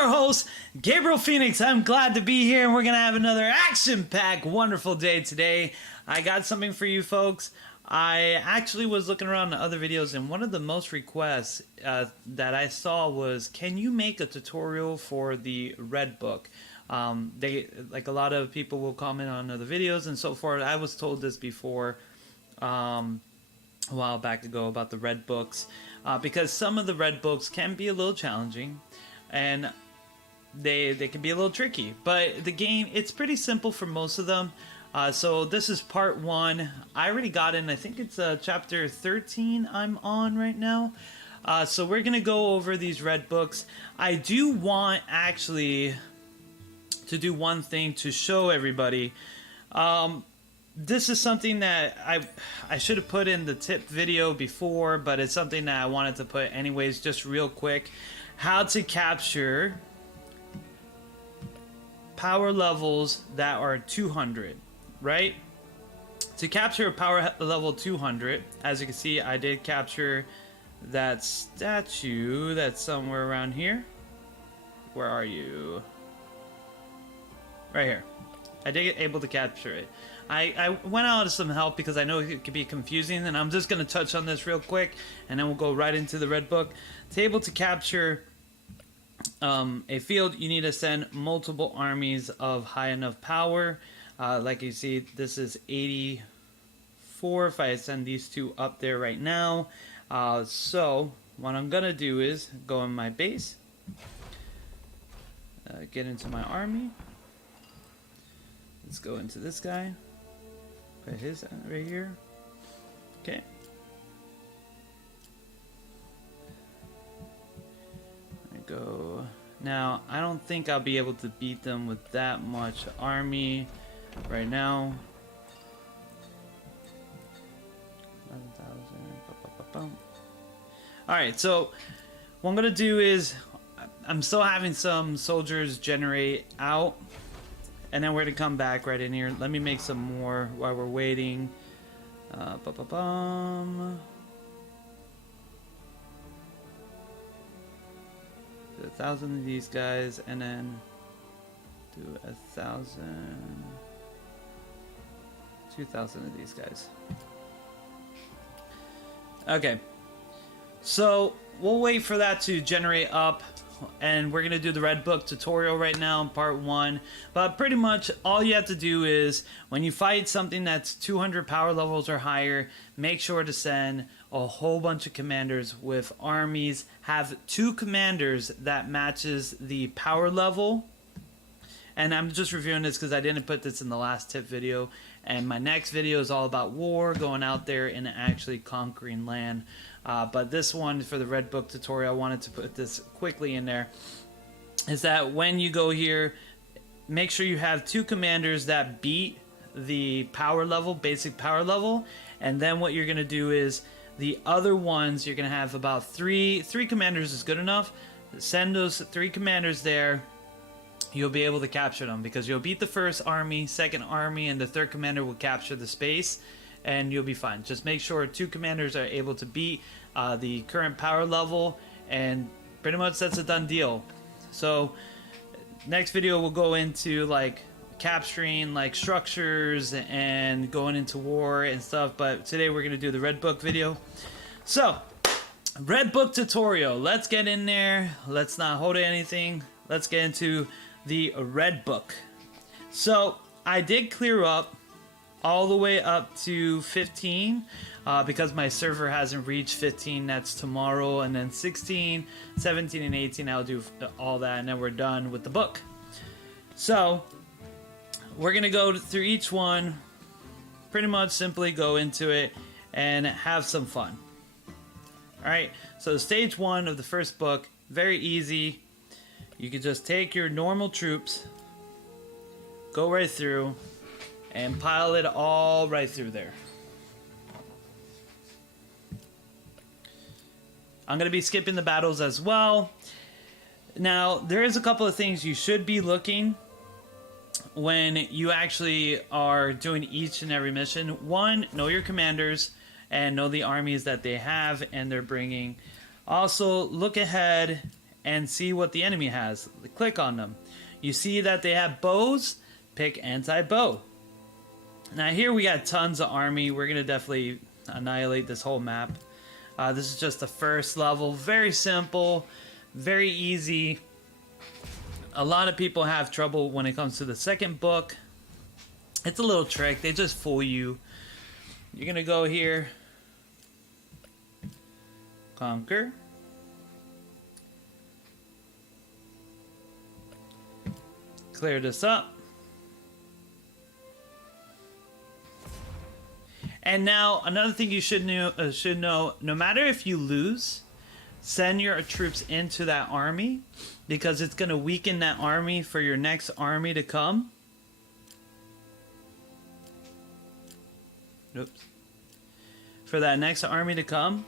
your host, Gabriel Phoenix. I'm glad to be here, and we're going to have another action-packed, wonderful day today. I got something for you folks. I actually was looking around at other videos, and one of the most requests that I saw was, can you make a tutorial for the Red Book? Like a lot of people will comment on other videos and so forth. I was told this before a while back ago about the Red Books, because some of the Red Books can be a little challenging, and they can be a little tricky. But the game, it's pretty simple for most of them. So this is part 1. I already got in, I think it's chapter 13 I'm on right now. So we're going to go over these Red Books. I do want actually to do one thing to show everybody. This is something that I should have put in the tip video before, but it's something that I wanted to put anyways, just real quick. How to capture power levels that are 200, right? To capture a power level 200, as you can see, I did capture that statue that's somewhere around here. Where are you? Right here. I did get able to capture it. I went out of some help because I know it could be confusing, and I'm just going to touch on this real quick, and then we'll go right into the Red Book. To able to capture a field, you need to send multiple armies of high enough power. Like you see, this is 84 if I send these two up there right now. So what I'm going to do is go in my base, get into my army. Let's go into this guy. Put his right here. Okay. There we go. Now, I don't think I'll be able to beat them with that much army right now. 11,000. Alright, so what I'm going to do is, I'm still having some soldiers generate out. And then we're going to come back right in here. Let me make some more while we're waiting. 1,000 of these guys, and then do 1,000, 2,000 of these guys. Okay. So we'll wait for that to generate up. And we're going to do the Red Book tutorial right now in part 1. But pretty much all you have to do is, when you fight something that's 200 power levels or higher, make sure to send a whole bunch of commanders with armies. Have 2 commanders that matches the power level. And I'm just reviewing this because I didn't put this in the last tip video. And my next video is all about war, going out there and actually conquering land. But this one, for the Red Book tutorial, I wanted to put this quickly in there, is that when you go here, make sure you have 2 commanders that beat the power level, basic power level. And then what you're going to do is, the other ones, you're going to have about 3 commanders is good enough. Send those 3 commanders there. You'll be able to capture them, because you'll beat the first army, second army, and the third commander will capture the space, and you'll be fine. Just make sure 2 commanders are able to beat the current power level, and pretty much that's a done deal. So next video we'll go into like capturing like structures and going into war and stuff, but today we're going to do the Red Book video. So Red Book tutorial, let's get in there. Let's not hold anything. Let's get into the Red Book. So I did clear up all the way up to 15 because my server hasn't reached 15. That's tomorrow. And then 16, 17, and 18, I'll do all that, and then we're done with the book. So we're gonna go through each one, pretty much simply go into it and have some fun. Alright, so stage 1 of the first book, very easy. You can just take your normal troops, go right through, and pile it all right through there. I'm going to be skipping the battles as well. Now, there is a couple of things you should be looking when you actually are doing each and every mission. 1, know your commanders and know the armies that they have and they're bringing. Also, look ahead and see what the enemy has. Click on them. You see that they have bows, pick anti-bow. Now here we got tons of army. We're gonna definitely annihilate this whole map. This is just the first level. Very simple, very easy. A lot of people have trouble when it comes to the second book. It's a little trick. They just fool you. You're gonna go here. Conquer. Clear this up. And now another thing you should know, no matter if you lose, send your troops into that army, because it's going to weaken that army for your next army to come. Oops. For that next army to come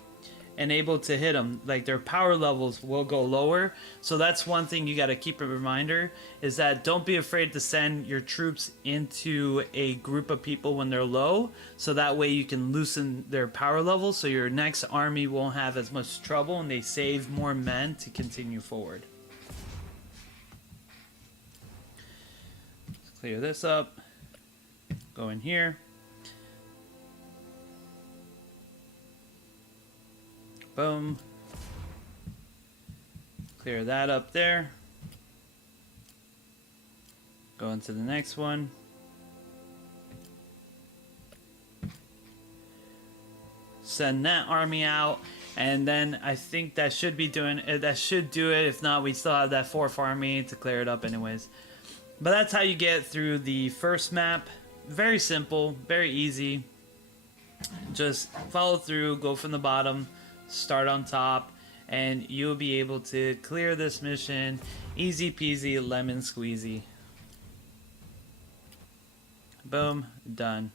and able to hit them. Like, their power levels will go lower. So that's one thing you got to keep a reminder, is that don't be afraid to send your troops into a group of people when they're low, so that way you can loosen their power levels, so your next army won't have as much trouble and they save more men to continue forward. Let's clear this up. Go in here. Boom. Clear that up there. Go into the next one. Send that army out, and then I think that should be doing it. That should do it. If not, we still have that fourth army to clear it up anyways. But that's how you get through the first map. Very simple, very easy. Just follow through, go from the bottom, start on top, and you'll be able to clear this mission easy peasy lemon squeezy. Boom, done.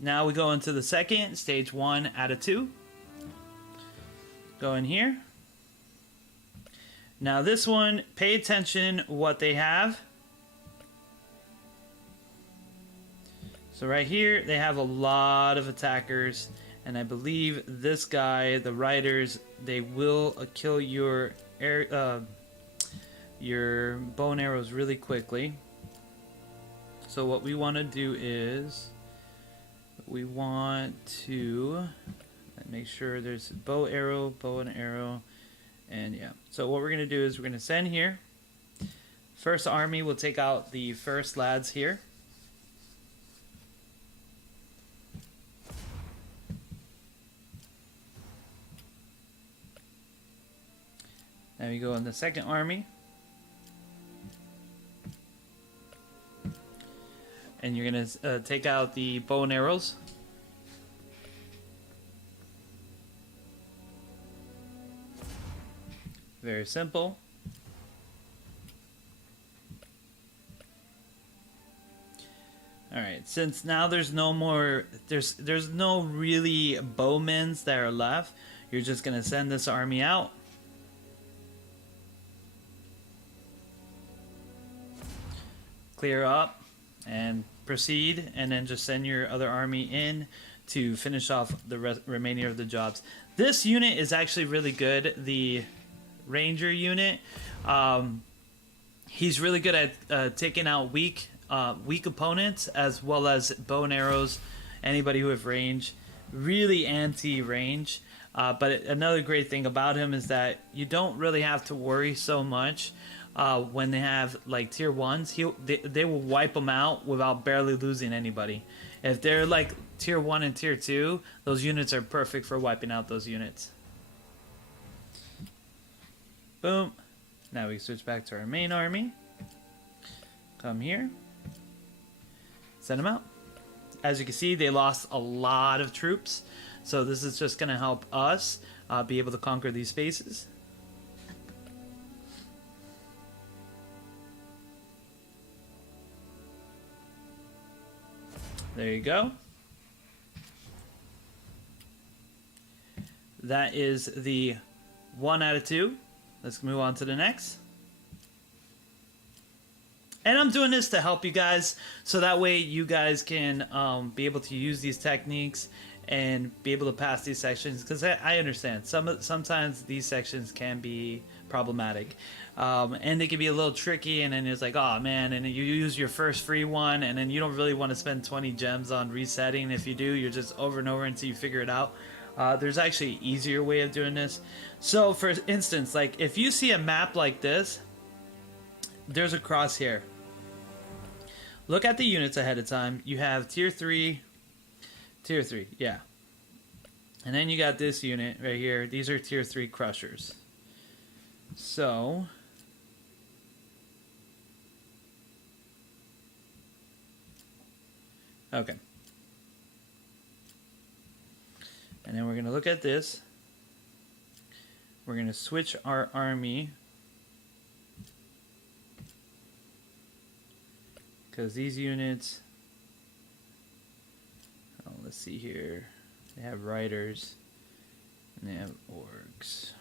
Now we go into the second, stage 1 out of 2. Go in here. Now this one, pay attention what they have. So right here, they have a lot of attackers, and I believe this guy, the riders, they will kill your bow and arrows really quickly. So what we want to do is, we want to make sure there's bow and arrow, and yeah. So what we're going to do is we're going to send here. First army will take out the first lads here. Now we go in the second army. And you're going to take out the bow and arrows. Very simple. Alright, since now there's no more, there's no really bowmen that are left, you're just going to send this army out. Clear up and proceed, and then just send your other army in to finish off the remainder of the jobs. This unit is actually really good, the ranger unit. He's really good at taking out weak opponents, as well as bow and arrows, anybody who have range. Really anti-range, but another great thing about him is that you don't really have to worry so much. When they have like tier 1s, they will wipe them out without barely losing anybody. If they're like tier 1 and tier 2, those units are perfect for wiping out those units. Boom. Now we switch back to our main army. Come here. Send them out. As you can see, they lost a lot of troops. So this is just going to help us be able to conquer these spaces. There you go. That is the 1 out of 2. Let's move on to the next. And I'm doing this to help you guys, so that way you guys can be able to use these techniques and be able to pass these sections, because I understand sometimes these sections can be problematic, and they can be a little tricky, and then it's like, oh man, and then you use your first free one, and then you don't really want to spend 20 gems on resetting. If you do, you're just over and over until you figure it out. There's actually an easier way of doing this. So for instance, like if you see a map like this, there's a crosshair. Look at the units ahead of time. You have tier 3, yeah. And then you got this unit right here. These are tier 3 crushers. So okay. And then we're going to look at this. We're going to switch our army, because these units, oh, let's see here, they have riders and they have orcs.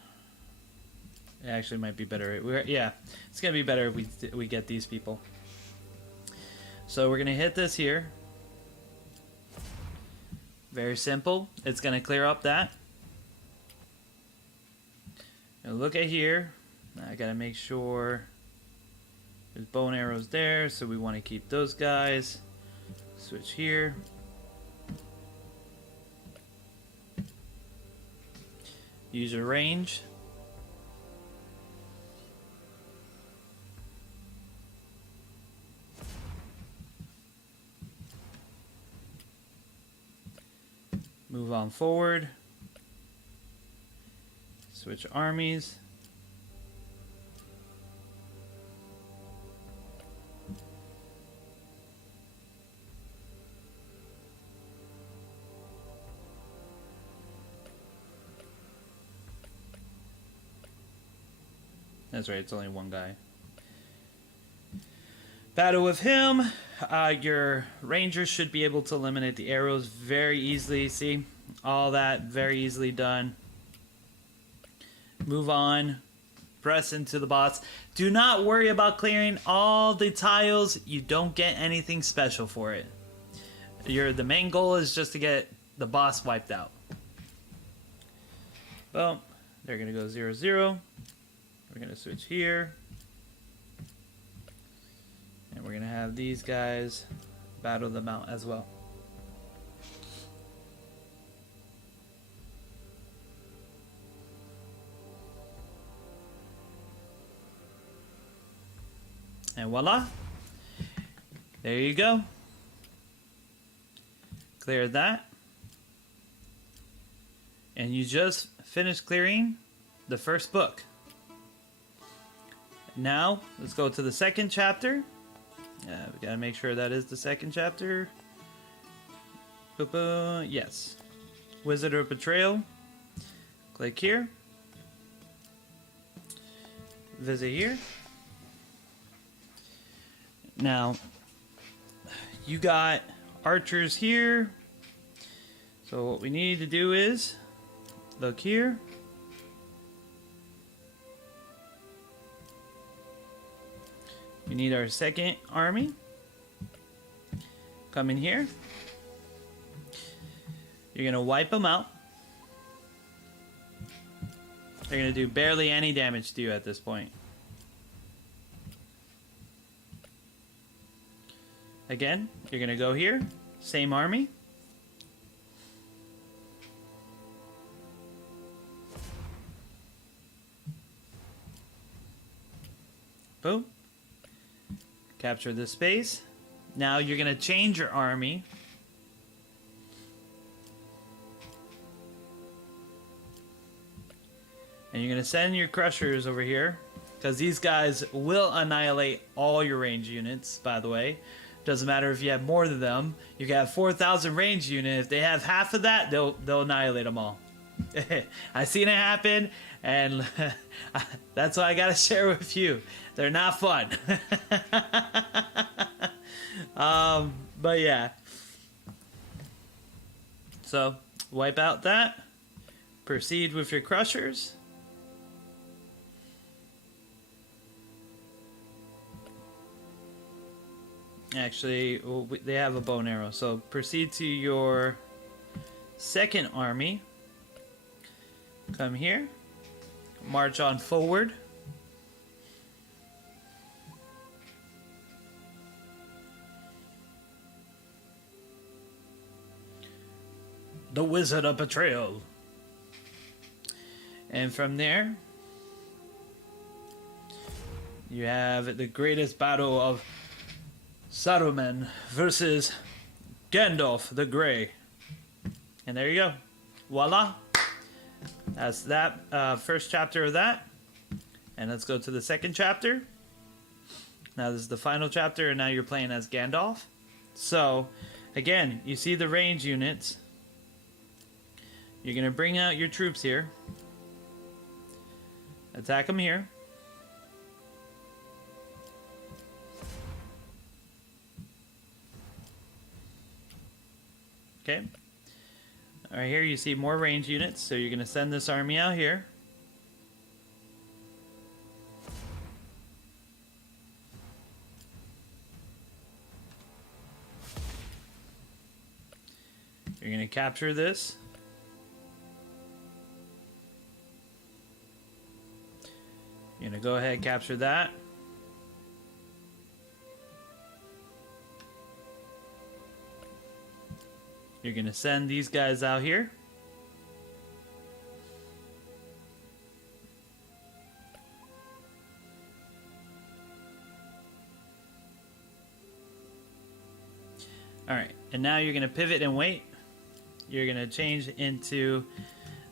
It actually might be better. Yeah, it's going to be better if we get these people. So we're going to hit this here. Very simple. It's going to clear up that. Now look at here. I got to make sure there's bow and arrows there, so we want to keep those guys. Switch here. Use your range. Move on forward. Switch armies. That's right, it's only one guy. Battle with him. Your rangers should be able to eliminate the arrows very easily. See? All that very easily done. Move on. Press into the boss. Do not worry about clearing all the tiles. You don't get anything special for it. The main goal is just to get the boss wiped out. Boom. They're going to go 0-0. We're going to switch here. And we're going to have these guys battle them out as well. And voila. There you go. Clear that. And you just finished clearing the first book. Now, let's go to the second chapter. We gotta make sure that is the second chapter. Yes. Wizard of Betrayal. Click here. Visit here. Now, you got archers here. So what we need to do is look here. We need our second army. Come in here. You're going to wipe them out. They're going to do barely any damage to you at this point. Again, you're going to go here. Same army. Boom. Capture this space. Now you're going to change your army. And you're going to send your crushers over here, because these guys will annihilate all your range units, by the way. Doesn't matter if you have more than them. You can have 4,000 range units. If they have half of that, they'll annihilate them all. I seen it happen, and that's why I gotta share with you. They're not fun. But yeah. So wipe out that. Proceed with your crushers. Actually, well, they have a bow and arrow, so proceed to your second army. Come here. March on forward. The Wizard of Betrayal. And from there, you have the greatest battle of Saruman versus Gandalf the Grey. And there you go. Voila. That's that first chapter of that. And let's go to the second chapter. Now this is the final chapter, and now you're playing as Gandalf. So, again, you see the range units. You're going to bring out your troops here. Attack them here. Okay. Alright, here you see more range units, so you're going to send this army out here. You're going to capture this. You're going to go ahead and capture that. You're going to send these guys out here. Alright, and now you're going to pivot and wait. You're going to change into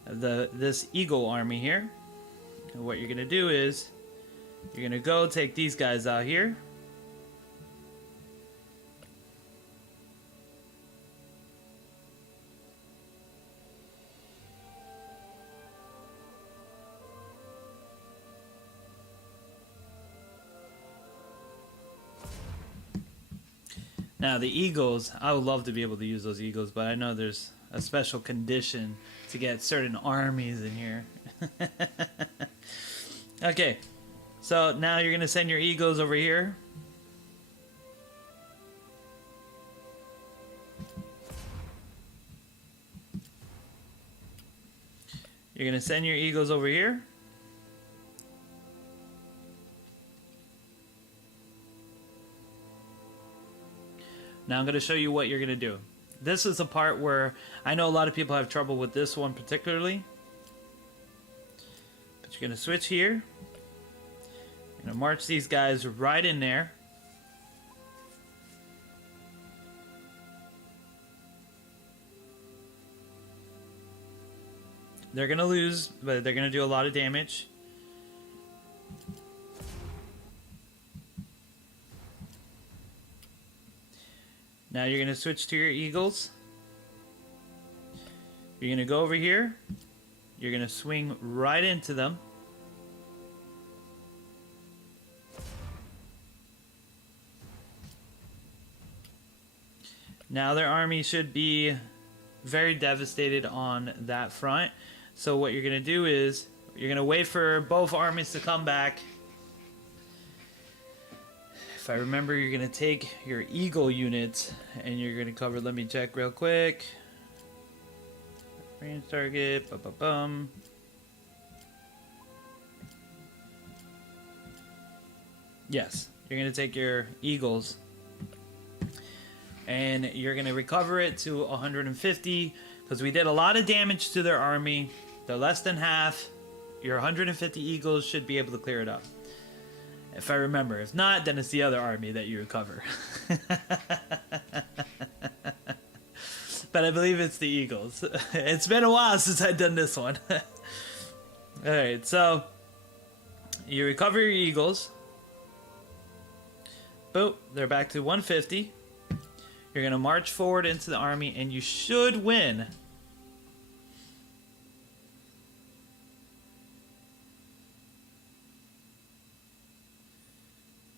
this eagle army here. And what you're going to do is, you're going to go take these guys out here. Now the eagles, I would love to be able to use those eagles, but I know there's a special condition to get certain armies in here. Okay, so now you're going to send your eagles over here. You're going to send your eagles over here. Now I'm going to show you what you're going to do. This is the part where I know a lot of people have trouble with this one particularly. But you're going to switch here. You're going to march these guys right in there. They're going to lose, but they're going to do a lot of damage. Now you're going to switch to your eagles. You're going to go over here. You're going to swing right into them. Now their army should be very devastated on that front. So what you're going to do is, you're going to wait for both armies to come back. If I remember, you're going to take your eagle units and you're going to cover, let me check real quick. Range target, ba-ba-bum. Yes, you're going to take your eagles and you're going to recover it to 150 because we did a lot of damage to their army. They're less than half. Your 150 eagles should be able to clear it up. If I remember. If not, then it's the other army that you recover. But I believe it's the eagles. It's been a while since I've done this one. Alright, so you recover your eagles. Boom, they're back to 150. You're going to march forward into the army and you should win.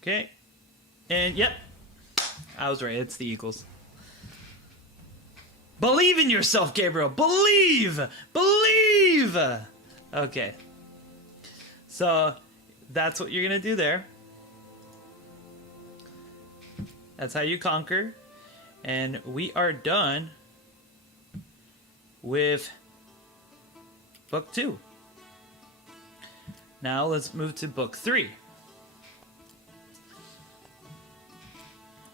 Okay, and yep, I was right, it's the eagles. Believe in yourself, Gabriel, believe! Believe! Okay, so that's what you're gonna do there. That's how you conquer, and we are done with book 2. Now let's move to book 3.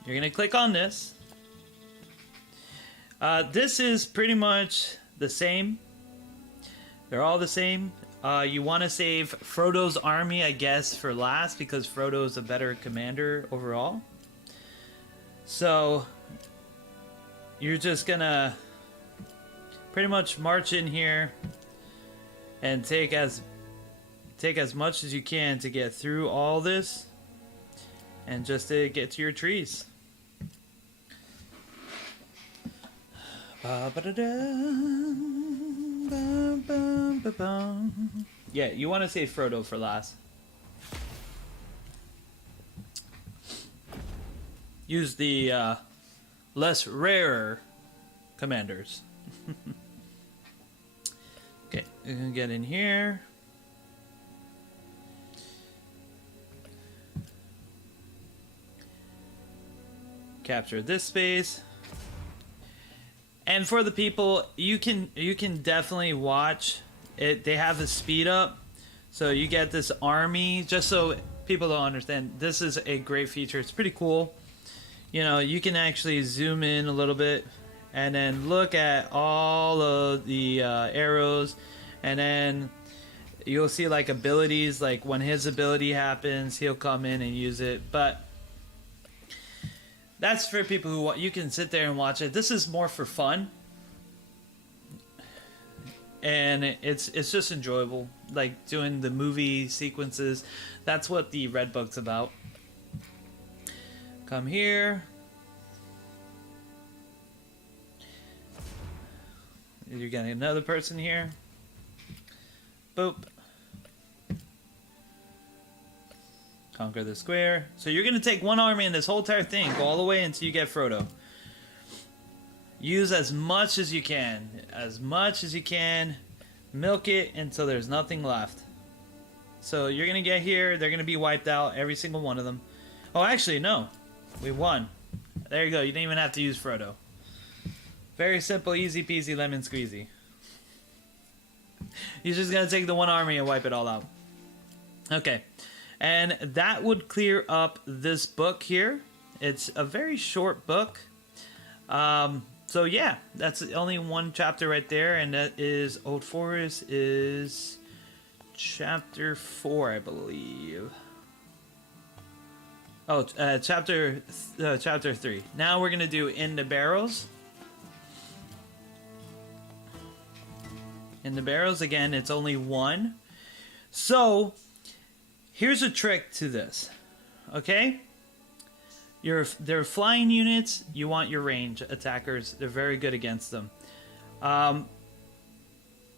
You're going to click on this. This is pretty much the same. They're all the same. You want to save Frodo's army, I guess, for last because Frodo's a better commander overall. So you're just going to pretty much march in here and take as much as you can to get through all this and just to get to your trees. Yeah, you want to save Frodo for last. Use the less rarer commanders. Okay, we're gonna get in here. Capture this space. And for the people, you can definitely watch it. They have a speed up, so you get this army. Just so people don't understand, this is a great feature. It's pretty cool. You know, you can actually zoom in a little bit and then look at all of the arrows, and then you'll see like abilities. Like when his ability happens, he'll come in and use it. But that's for people who want. You can sit there and watch it. This is more for fun, and it's just enjoyable, like doing the movie sequences. That's what the Red Book's about. Come here. You're getting another person here. Boop. Conquer the square. So you're going to take one army in this whole entire thing, go all the way until you get Frodo. Use as much as you can. As much as you can. Milk it until there's nothing left. So you're going to get here. They're going to be wiped out, every single one of them. Oh, actually, no. We won. There you go. You didn't even have to use Frodo. Very simple, easy peasy, lemon squeezy. You're just going to take the one army and wipe it all out. Okay. And that would clear up this book here. It's a very short book. So yeah, that's only one chapter right there. And that is Old Forest is chapter 4, I believe. Oh, chapter 3. Now we're going to do In the Barrows. In the Barrows, again, it's only one. So here's a trick to this, okay? They're flying units. You want your range attackers. They're very good against them.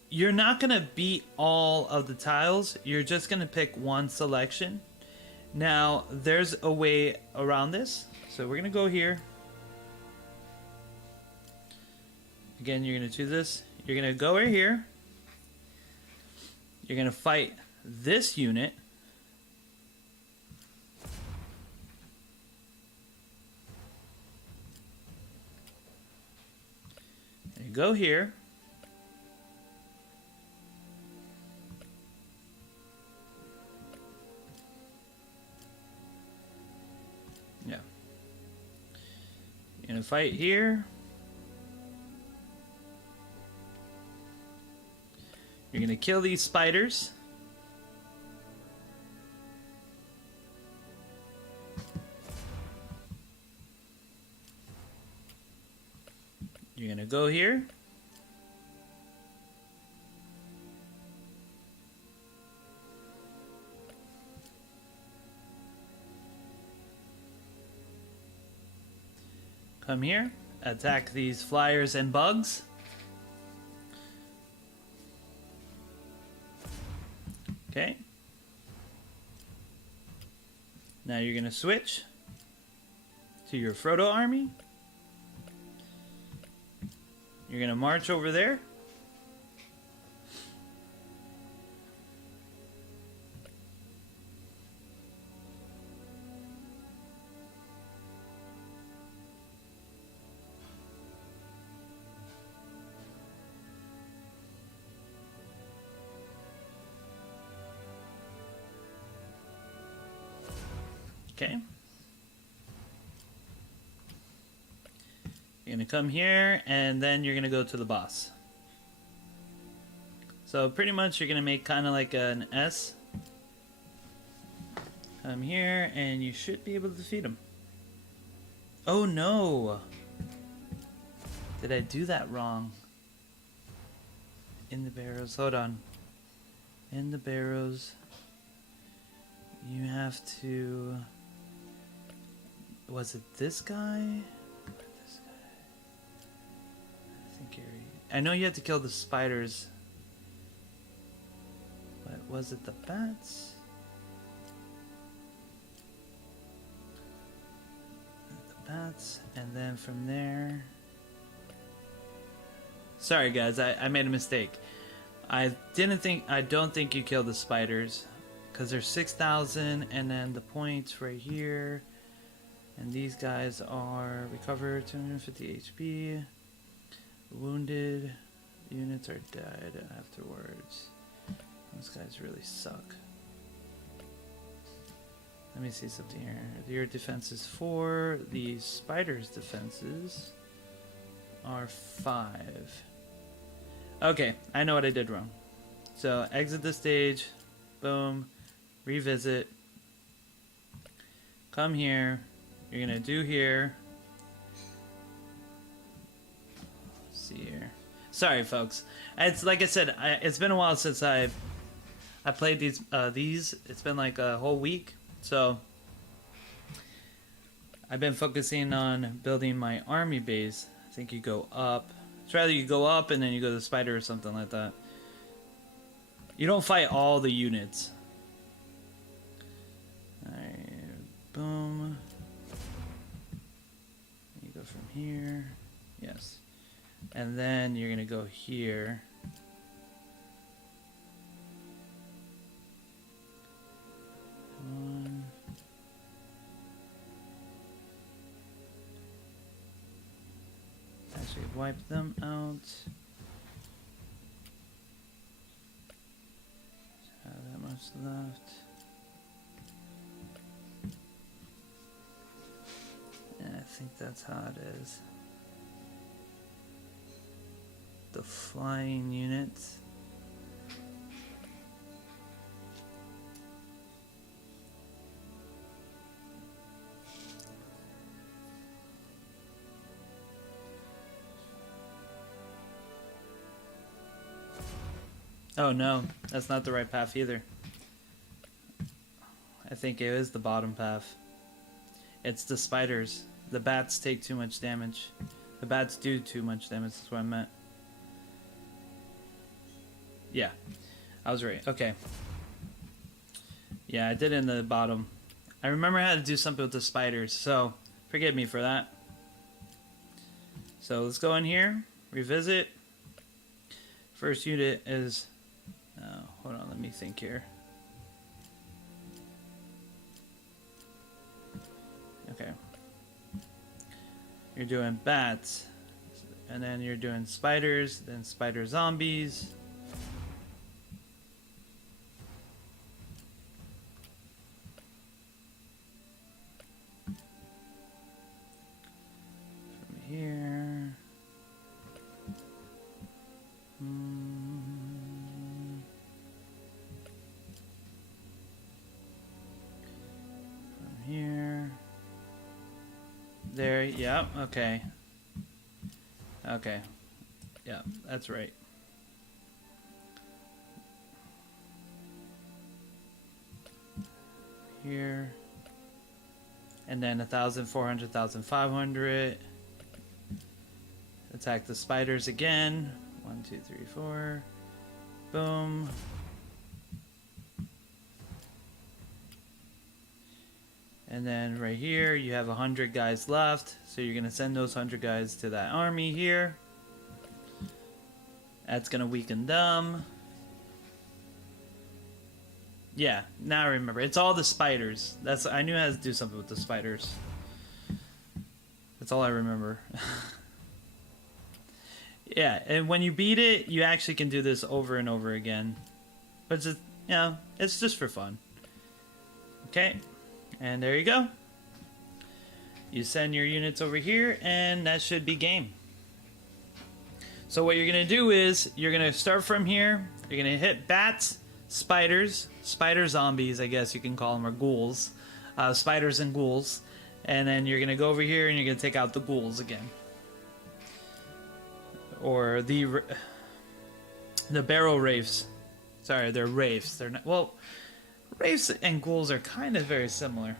You're not going to beat all of the tiles. You're just going to pick one selection. Now, there's a way around this. So we're going to go here. Again, you're going to do this. You're going to go right here. You're going to fight this unit. You go here. Yeah. You're going to fight here. You're going to kill these spiders. You're going to go here. Come here. Attack these flyers and bugs. Okay. Now you're going to switch to your Frodo army. You're going to march over there. Okay. You're gonna come here, and then you're gonna go to the boss. So pretty much you're gonna make kind of like an S. Come here, and you should be able to defeat him. Oh no! Did I do that wrong? In the barrows, hold on. In the barrows, you have to... Was it this guy? This guy. I think you're... I know you have to kill the spiders. But was it the bats? The bats, and then from there... Sorry guys, I made a mistake. I don't think you killed the spiders. Because there's 6,000, and then the points right here. And these guys are recover 250 HP. Wounded units are dead afterwards. Those guys really suck. Let me see something here. Your defense is 4. The spiders' defenses are 5. Okay, I know what I did wrong. So exit the stage. Boom. Revisit. Come here. You're gonna do here. Let's see here. Sorry, folks. It's like I said. It's been a while since I played these. It's been like a whole week. So I've been focusing on building my army base. I think you go up. It's rather you go up and then you go to the spider or something like that. You don't fight all the units. Alright, boom. You go from here. Yes. And then you're gonna go here. One. Actually wipe them out. Have that much left. Yeah, I think that's how it is. The flying units. Oh no, that's not the right path either. I think it is the bottom path. It's the spiders. The bats take too much damage. The bats do too much damage, that's what I meant. Yeah, I was right. Okay. Yeah, I did it in the bottom. I remember how to do something with the spiders, so forgive me for that. So let's go in here, revisit. First unit is... hold on, let me think here. Okay. You're doing bats, and then you're doing spiders, then spider zombies. From here. From here. There, yeah, okay. Okay. Yeah, that's right. Here. And then 1,400, 1,500. Attack the spiders again. 1, 2, 3, 4. Boom. And then right here, you have 100 guys left. So you're going to send those 100 guys to that army here. That's going to weaken them. Yeah, now I remember. It's all the spiders. I knew I had to do something with the spiders. That's all I remember. Yeah, and when you beat it, you actually can do this over and over again. But it's just, you know, it's just for fun. Okay. And there you go. You send your units over here, and that should be game. So what you're going to do is, you're going to start from here. You're going to hit bats, spiders, spider zombies, I guess you can call them, or ghouls. Spiders and ghouls. And then you're going to go over here, and you're going to take out the ghouls again. Or the barrow wraiths. Sorry, they're wraiths. They're not... Well, wraiths and ghouls are kind of very similar.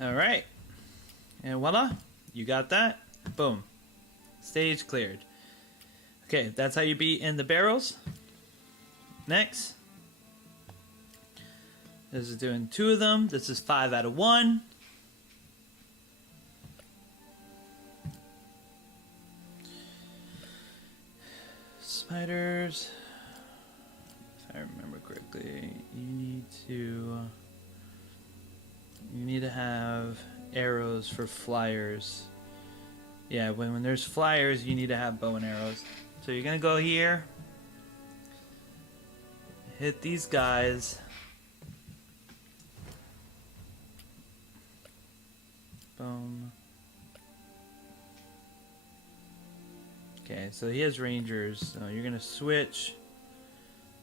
Alright. And voila. You got that. Boom. Stage cleared. Okay, that's how you beat in the barrows. Next. This is doing 2 of them. This is 5 out of 1. Spiders. If I remember correctly, you need to have arrows for flyers. Yeah, when there's flyers, you need to have bow and arrows. So you're gonna go here, hit these guys. Boom. Okay, so he has rangers, so you're gonna switch,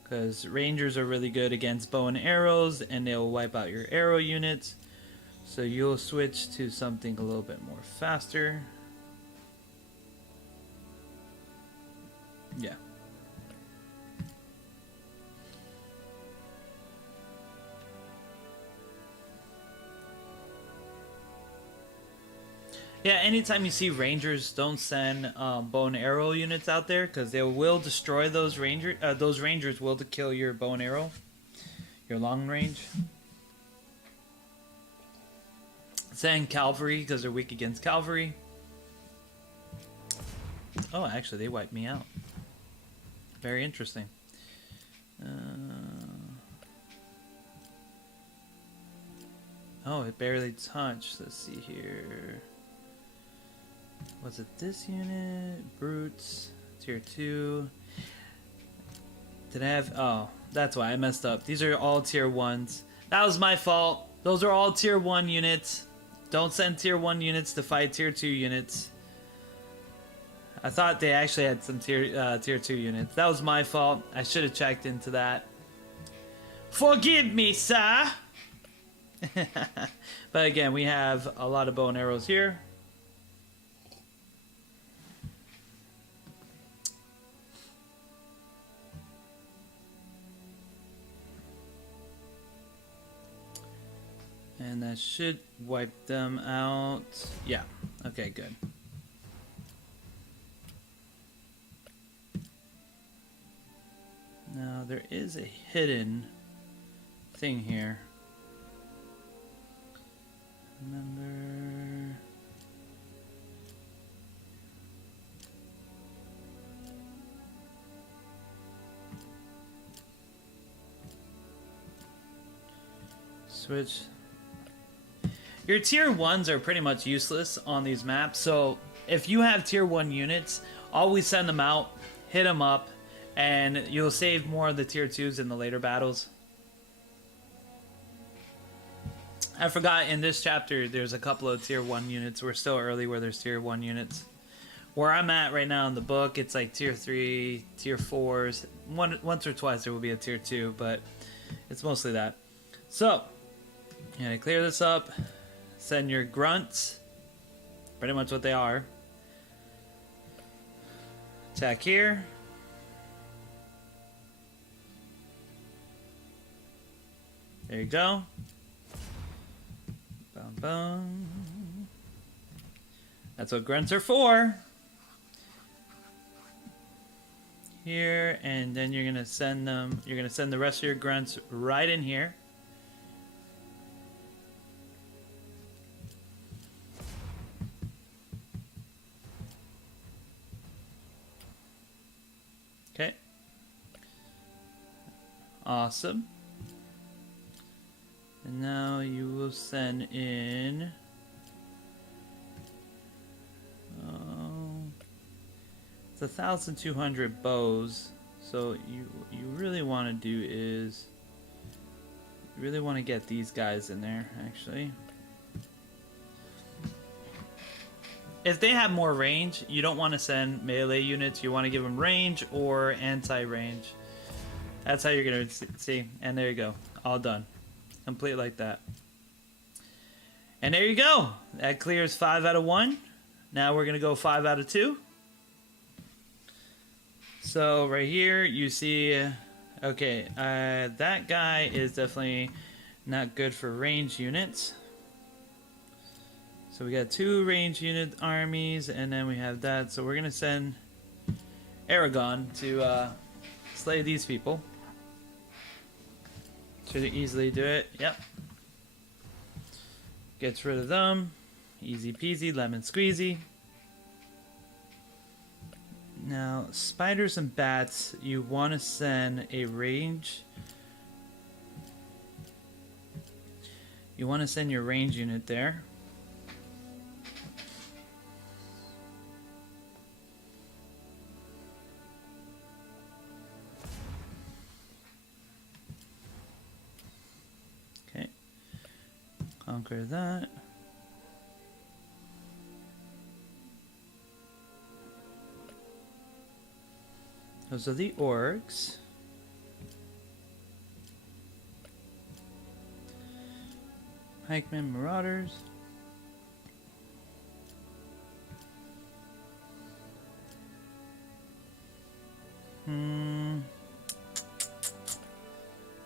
because rangers are really good against bow and arrows, and they'll wipe out your arrow units. So you'll switch to something a little bit more faster. Yeah. Yeah, anytime you see rangers, don't send bow and arrow units out there, because they will destroy those rangers. Those rangers will kill your bow and arrow, your long range. Send cavalry, because they're weak against cavalry. Oh, actually, they wiped me out. Very interesting. Oh, it barely touched. Let's see here. Was it this unit? Brutes. Tier 2. Did I have... Oh, that's why I messed up. These are all tier 1s. That was my fault. Those are all tier 1 units. Don't send tier 1 units to fight tier 2 units. I thought they actually had some tier 2 units. That was my fault. I should have checked into that. Forgive me, sir! But again, we have a lot of bow and arrows here. And that should wipe them out. Yeah. Okay, good. Now, there is a hidden thing here. Remember... Switch. Your tier 1s are pretty much useless on these maps, so if you have tier 1 units, always send them out, hit them up, and you'll save more of the tier 2s in the later battles. I forgot, in this chapter, there's a couple of tier 1 units. We're still early where there's tier 1 units. Where I'm at right now in the book, it's like tier 3, tier 4s. Once or twice there will be a tier 2, but it's mostly that. So, I'm going to clear this up. Send your grunts. Pretty much what they are. Attack here. There you go. Boom, boom. That's what grunts are for. Here, and then you're gonna send them. You're gonna send the rest of your grunts right in here. Okay. Awesome. And now you will send in... it's 1,200 bows. So you really want to do is you really want to get these guys in there actually. If they have more range, you don't want to send melee units. You want to give them range or anti-range. That's how you're gonna see. And there you go, all done, complete like that. And there you go. That clears 5 out of 1. Now we're gonna go 5 out of 2. So right here you see, okay, that guy is definitely not good for range units. So we got 2 range unit armies, and then we have that. So we're gonna send Aragon to slay these people. Should easily do it. Yep. Gets rid of them. Easy peasy, lemon squeezy. Now, spiders and bats, you want to send a range. You want to send your range unit there. Okay. Conquer that. Those are the orcs. Pikemen, marauders.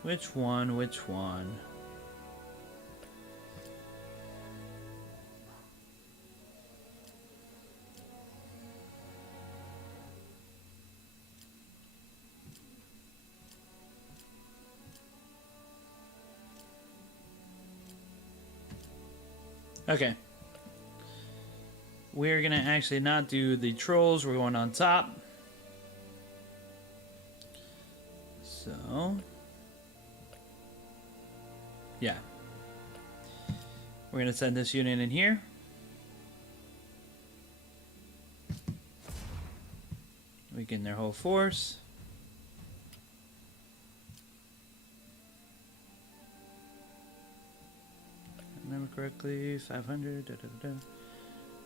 Which one? Which one? Okay. We're gonna actually not do the trolls, we're going on top. So, yeah. We're gonna send this unit in here. Weaken their whole force. Remember correctly, 500, da, da, da, da.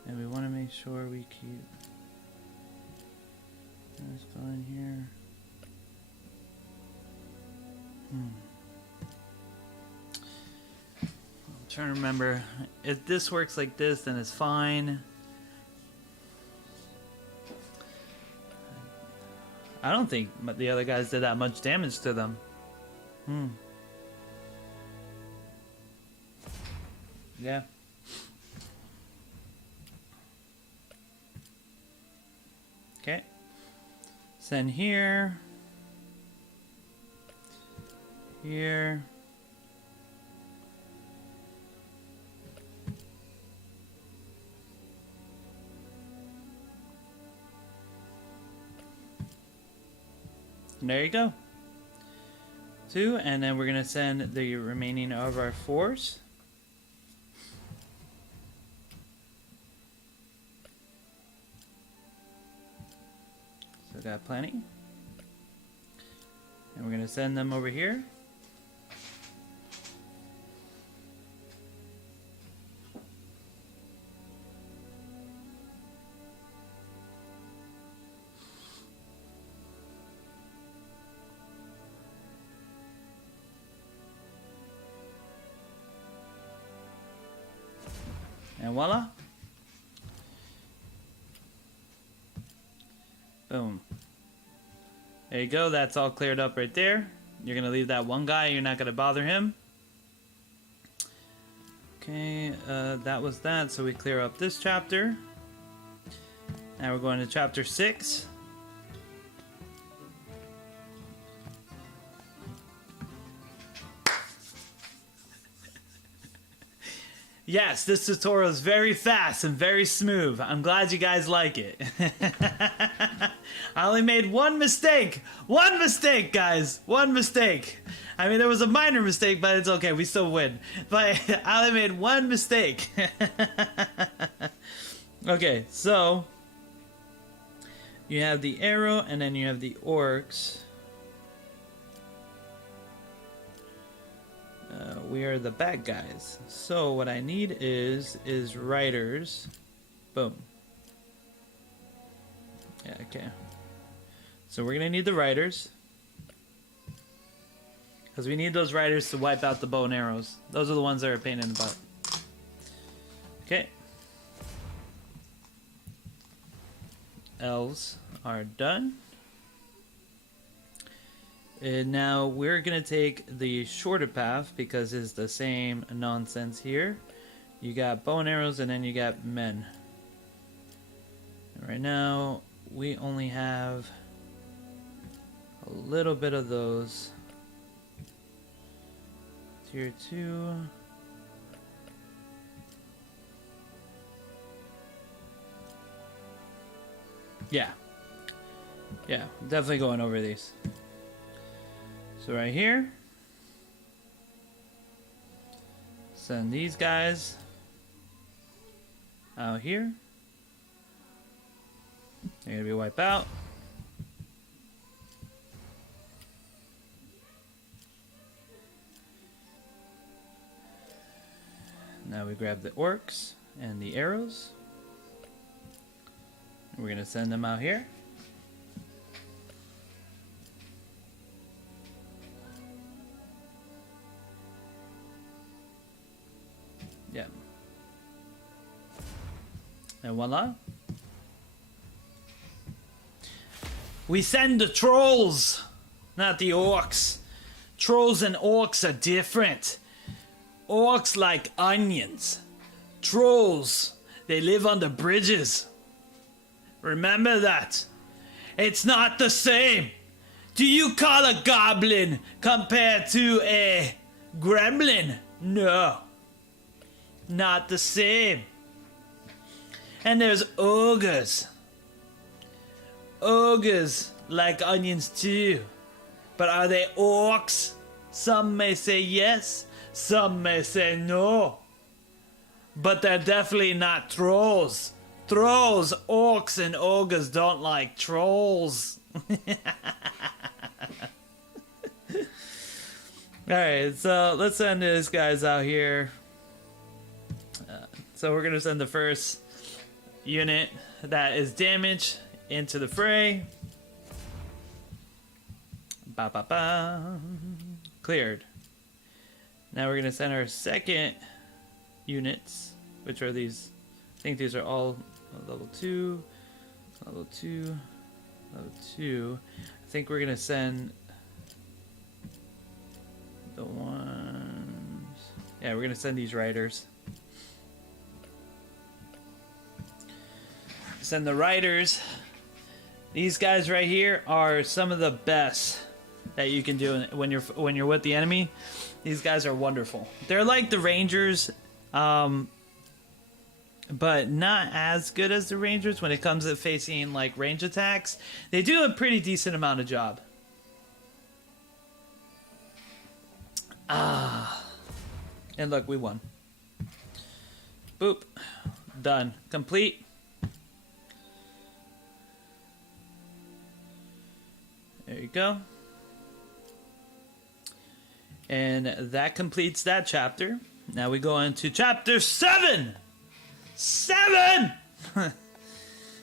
And we want to make sure we keep this going here. I'm trying to remember, if this works like this, then it's fine. I don't think the other guys did that much damage to them. Yeah. Okay. Send here. Here. And there you go. 2, and then we're gonna send the remaining of our force. So got plenty. And we're gonna send them over here. And voila. Boom. There you go. That's all cleared up right there. You're going to leave that one guy. You're not going to bother him. Okay, that was that. So we clear up this chapter. Now we're going to chapter 6. Yes, this tutorial is very fast and very smooth. I'm glad you guys like it. I only made one mistake. One mistake, guys. One mistake. I mean, there was a minor mistake, but it's okay. We still win. But I only made one mistake. Okay, so you have the arrow, and then you have the orcs. We are the bad guys. So what I need is riders. Boom. Yeah, okay. So we're gonna need the riders. Because we need those riders to wipe out the bow and arrows. Those are the ones that are a pain in the butt. Okay. Elves are done. And now we're going to take the shorter path because it's the same nonsense here. You got bow and arrows and then you got men. And right now we only have a little bit of those. Tier 2. Yeah. Yeah, definitely going over these. So right here, send these guys out here. They're gonna be wiped out. Now we grab the orcs and the arrows. We're gonna send them out here. Yeah. And voila. We send the trolls, not the orcs. Trolls and orcs are different. Orcs like onions. Trolls, they live under bridges. Remember that. It's not the same. Do you call a goblin compared to a gremlin? No. Not the same. And there's ogres. Ogres like onions too. But are they orcs? Some may say yes, some may say no. But they're definitely not trolls. Trolls, orcs, and ogres don't like trolls. Alright, so let's send these guys out here. So we're going to send the first unit that is damaged into the fray. Ba ba ba. Cleared. Now we're going to send our second units, which are these. I think these are all level 2, level 2, level 2. I think we're going to send the ones. Yeah, we're going to send these riders. Send the riders. These guys right here are some of the best that you can do when you're with the enemy. These guys are wonderful. They're like the Rangers, but not as good as the Rangers when it comes to facing like range attacks. They do a pretty decent amount of job. And look, we won. Boop. Done. Complete. There you go. And that completes that chapter. Now we go into chapter 7. 7!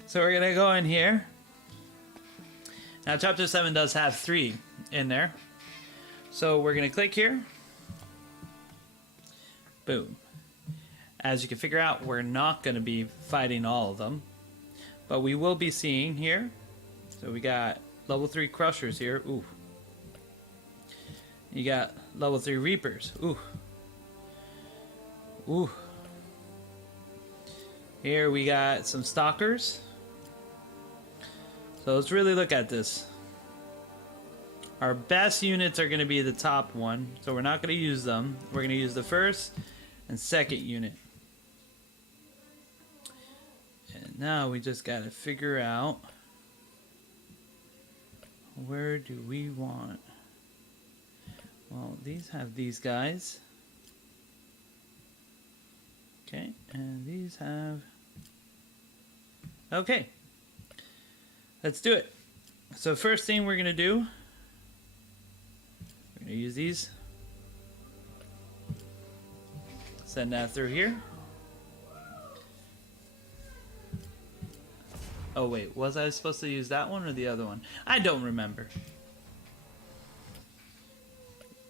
So we're going to go in here. Now chapter 7 does have 3 in there. So we're going to click here. Boom. As you can figure out, we're not going to be fighting all of them. But we will be seeing here. So we got level 3 crushers here. Ooh. You got level 3 reapers. Ooh. Ooh. Here we got some stalkers. So let's really look at this. Our best units are going to be the top one. So we're not going to use them. We're going to use the first and second unit. And now we just got to figure out, where do we want? Well, these have these guys. Okay, and these have... Okay. Let's do it. So first thing we're going to do, we're going to use these. Send that through here. Oh wait, was I supposed to use that one or the other one? I don't remember.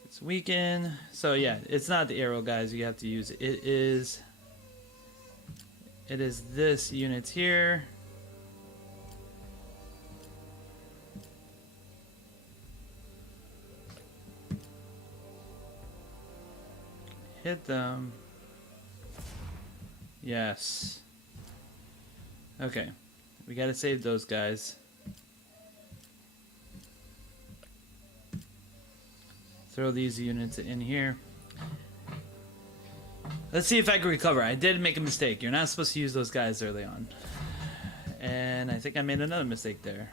It's weaken. So yeah, it's not the arrow guys you have to use. It is this unit here. Hit them. Yes. Okay. We gotta save those guys. Throw these units in here. Let's see if I can recover. I did make a mistake. You're not supposed to use those guys early on. And I think I made another mistake there.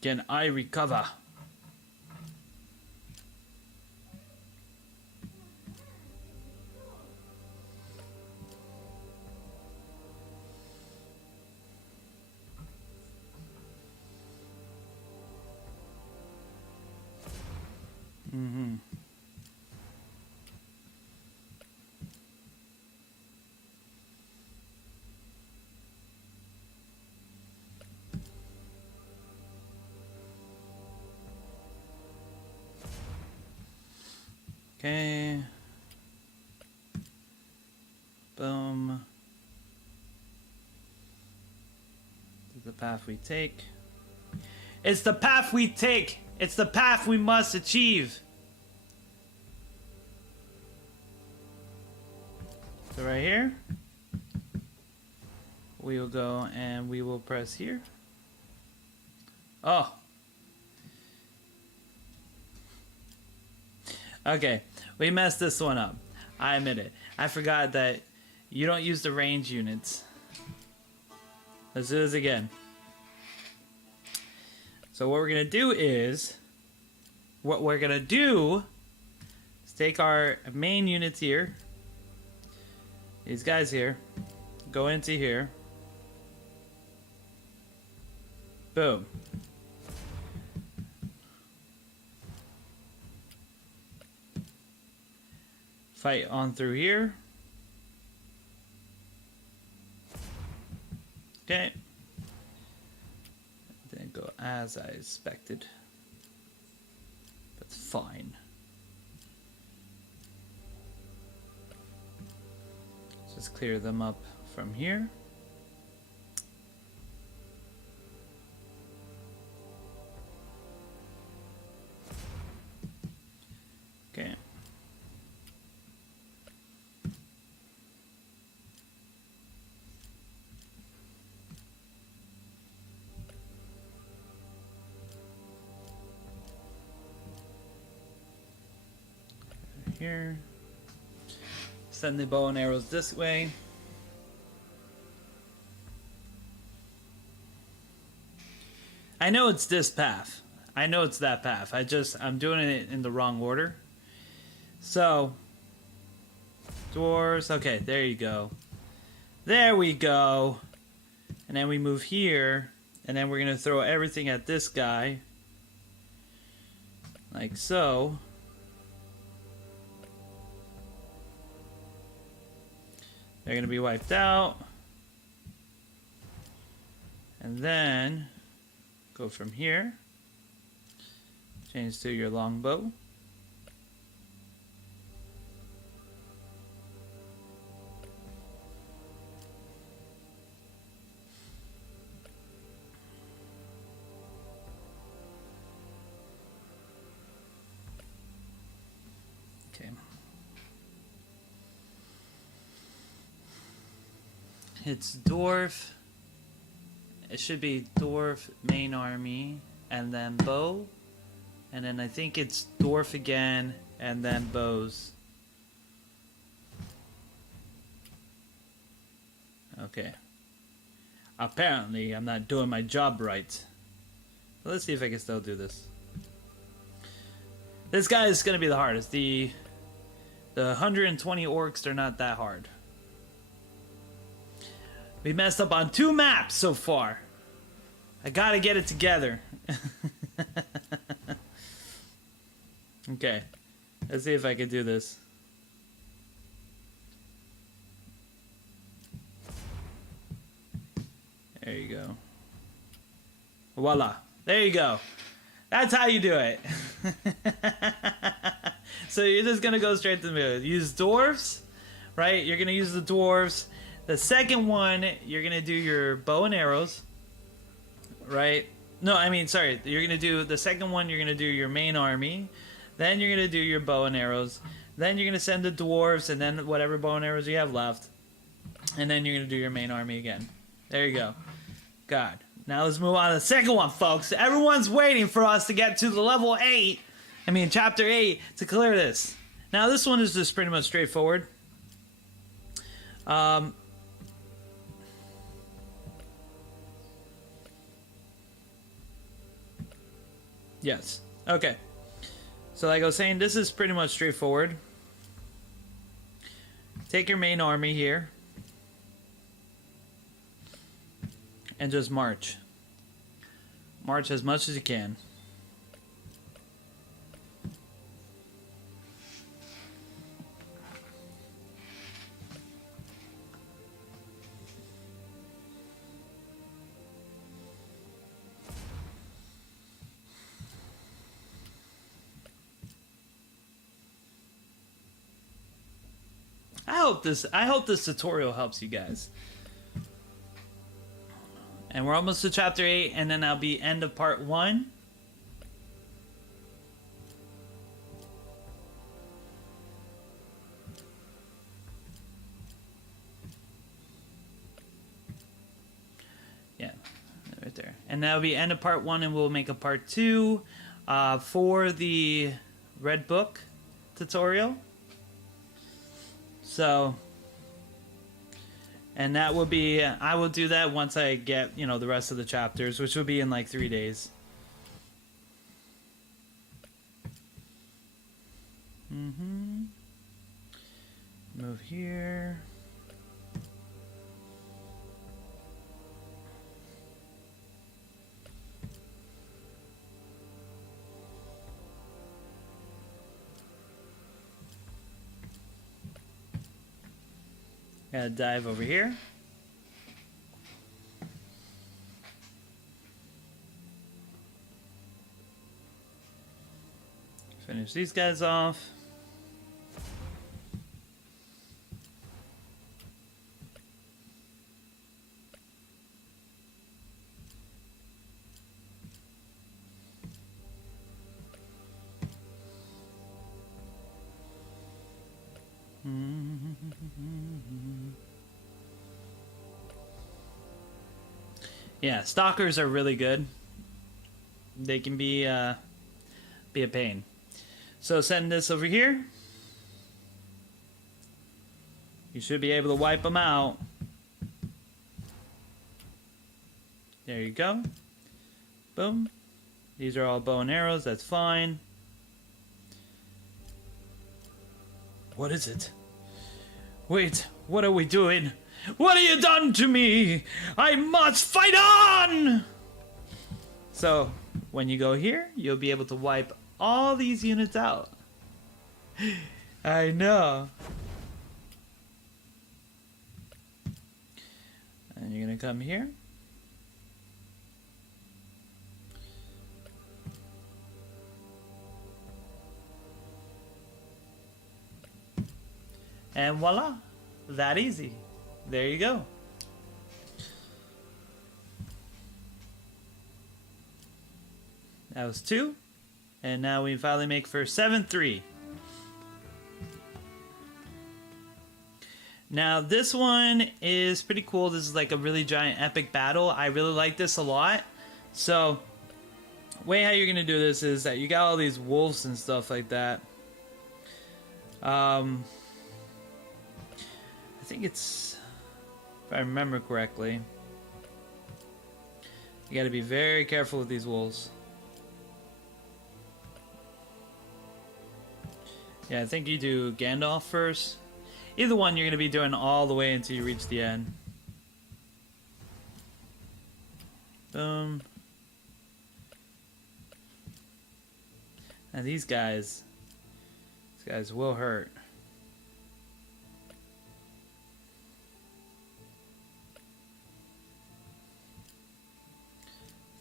Can I recover? Mm-hmm. Okay. Boom. This is the path we take. It's the path we take. It's the path we must achieve. So right here, we will go and we will press here. Oh. Okay, we messed this one up. I admit it. I forgot that you don't use the range units. Let's do this again. So what we're gonna do is, take our main units here, these guys here, go into here, boom. Fight on through here. Okay. Didn't go as I expected. But fine. Just clear them up from here. Okay. Here. Send the bow and arrows this way. I know it's this path. I know it's that path. I'm doing it in the wrong order. So, dwarves. Okay, there you go. There we go. And then we move here. And then we're going to throw everything at this guy. Like so. They're going to be wiped out. And then go from here. Change to your longbow. Okay. It's dwarf. It should be dwarf main army and then bow. And then I think it's dwarf again and then bows. Okay. Apparently I'm not doing my job right. But let's see if I can still do this. This guy is going to be the hardest. The 120 orcs, they're not that hard. We messed up on 2 maps so far. I gotta get it together. Okay. Let's see if I can do this. Voila. There you go. That's how you do it. So you're just going to go straight to the middle. Use dwarves, right? You're going to use the dwarves. The second one, you're going to do your bow and arrows, right? No, I mean, sorry. You're going to do the second one, you're going to do your main army. Then you're going to do your bow and arrows. Then you're going to send the dwarves and then whatever bow and arrows you have left. And then you're going to do your main army again. There you go. God. Now let's move on to the second one, folks. Everyone's waiting for us to get to the level 8. I mean, chapter 8 to clear this. Now this one is just pretty much straightforward. Yes. Okay. So like I was saying, this is pretty much straightforward. Take your main army here. And just march. March as much as you can. I hope this tutorial helps you guys. And we're almost to chapter 8, and then that'll be end of part 1. Yeah, right there. And that'll be end of part 1, and we'll make a part 2 for the Red Book tutorial. So, and that will be, I will do that once I get, you know, the rest of the chapters, which will be in like 3 days. Move here. Gotta dive over here. Finish these guys off. Yeah, stalkers are really good. They can be a pain. So send this over here. You should be able to wipe them out. There you go. Boom. These are all bow and arrows. That's fine. What is it? Wait, what are we doing? What have you done to me? I must fight on! So, when you go here, you'll be able to wipe all these units out. I know. And you're gonna come here. And voila, that easy. There you go. That was 2. And now we finally make for 7-3. Now this one is pretty cool. This is like a really giant epic battle. I really like this a lot. So, way how you're gonna do this is that you got all these wolves and stuff like that. I think it's, if I remember correctly, you gotta be very careful with these wolves. Yeah, I think you do Gandalf first. Either one, you're gonna be doing all the way until you reach the end. Boom. And these guys will hurt.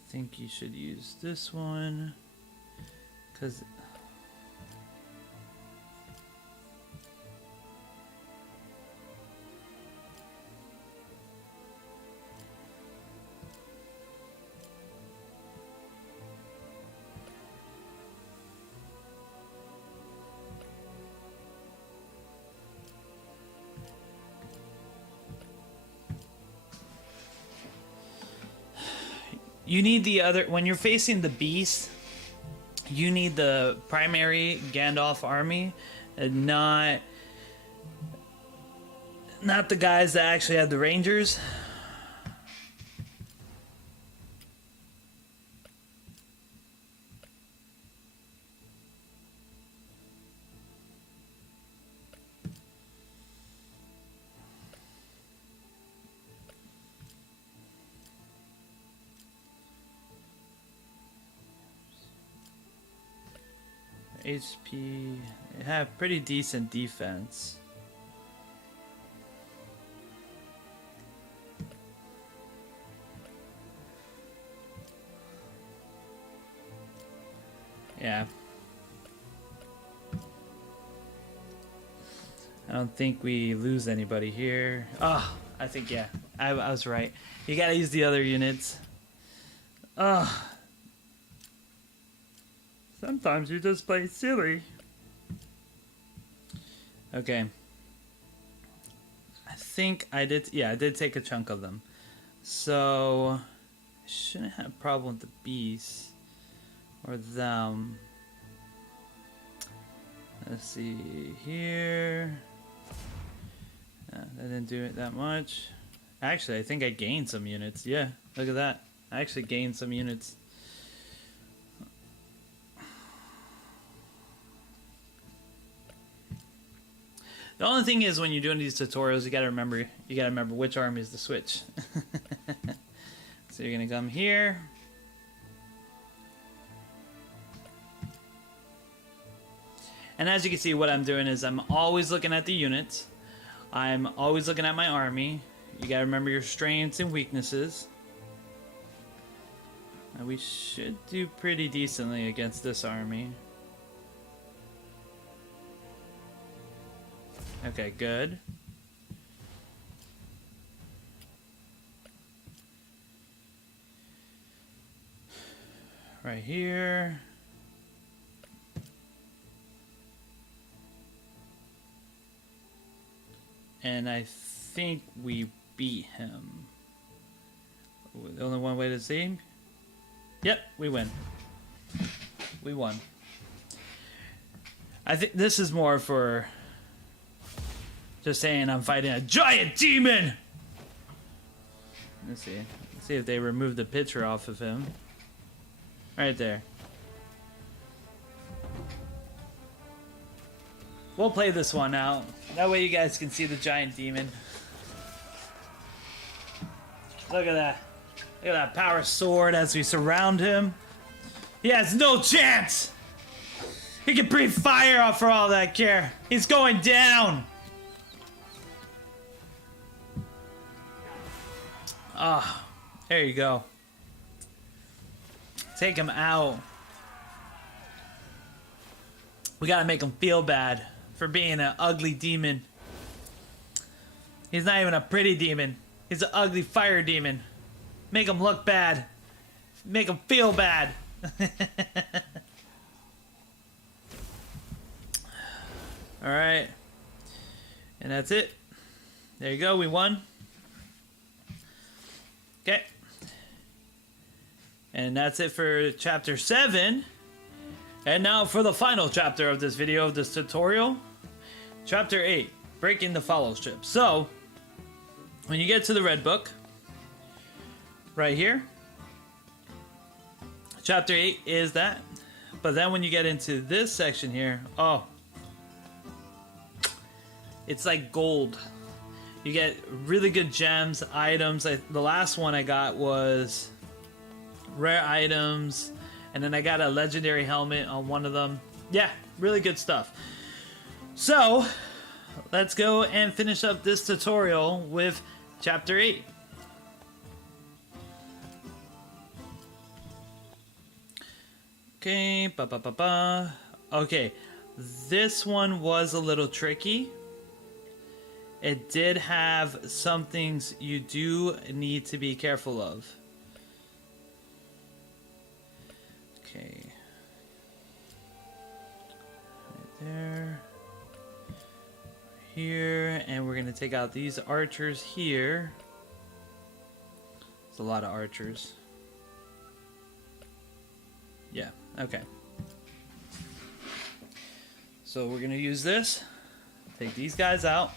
I think you should use this one, because you need the other, when you're facing the beast, you need the primary Gandalf army, and not the guys that actually have the rangers. HP, they have pretty decent defense. Yeah. I don't think we lose anybody here. Oh, I think, yeah, I was right. You gotta use the other units. Oh. Sometimes you just play silly. Okay. I think I did, yeah, I did take a chunk of them. So, I shouldn't have a problem with the beasts or them. Let's see here. That didn't do it that much. Actually, I think I gained some units. Yeah, look at that. I actually gained some units. The only thing is, when you're doing these tutorials, you gotta remember which armies to switch. So you're gonna come here. And as you can see, what I'm doing is I'm always looking at the units. I'm always looking at my army. You gotta remember your strengths and weaknesses. And we should do pretty decently against this army. Okay, good. Right here. And I think we beat him. The only one way to see him? Yep, we win. We won. I think this is more for just saying I'm fighting a giant demon! Let's see. Let's see if they remove the picture off of him. Right there. We'll play this one out. That way you guys can see the giant demon. Look at that. Look at that power sword as we surround him. He has no chance! He can breathe fire off for all that care. He's going down! Ah, oh, there you go. Take him out. We gotta make him feel bad for being an ugly demon. He's not even a pretty demon. He's an ugly fire demon. Make him look bad. Make him feel bad. Alright. And that's it. There you go, we won. Okay. And that's it for chapter 7. And now for the final chapter of this video, of this tutorial. Chapter 8, Breaking the Fellowship. So, when you get to the red book, right here, chapter 8 is that. But then when you get into this section here, oh, it's like gold. You get really good gems, items. The last one I got was rare items, and then I got a legendary helmet on one of them. Yeah, really good stuff. So, let's go and finish up this tutorial with chapter 8. Okay, Okay, this one was a little tricky. It did have some things you do need to be careful of. Okay. Right there. Here, and we're going to take out these archers here. There's a lot of archers. Yeah, okay. So we're going to use this. Take these guys out.